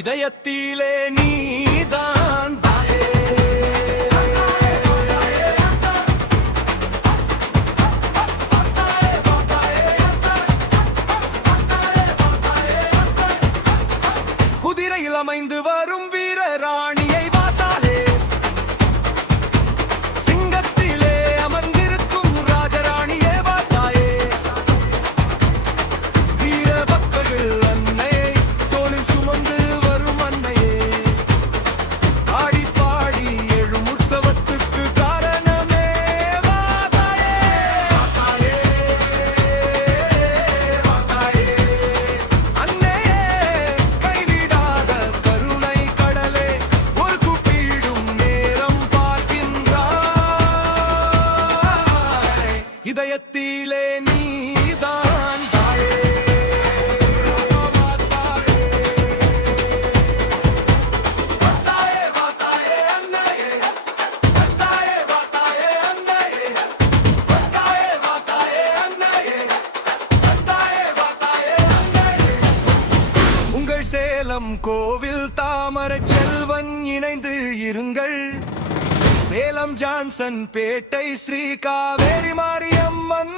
இதயத்திலே நீதான் தாயே. குதிரையில் அமைந்து வரும் வீரராணியை பார்த்தாலே, சிங்கத்திலே அமர்ந்திருக்கும் ராஜராணியே பார்த்தாயே. வீர பக்தர்கள் அன்னையை தோளில் சுமந்து வரும் அன்னையே, ஆடி பாடி எழும் உற்சவத்துக்கு காரணமே வாதாயே. வாதாயே, வாதாயே. அன்னையே கைவிடாத கருணை கடலே, ஒரு கூப்பிடும் நேரம் பார்க்கின்றாய். இதயத்திலே நீதான் தாயே. வாதாயே, வாதாயே, வாதாயே அன்னையே. வாதாயே, வாதாயே அன்னையே. வாதாயே, வாதாயே அன்னையே. வாதாயே, வாதாயே அன்னையே. உங்கள் சேலம் கோவில் தாமரை செல்வன் இணைந்து இருங்கள். சேலம் ஜான்சன் பேட்டை ஸ்ரீ காவேரி மாரியம்மன்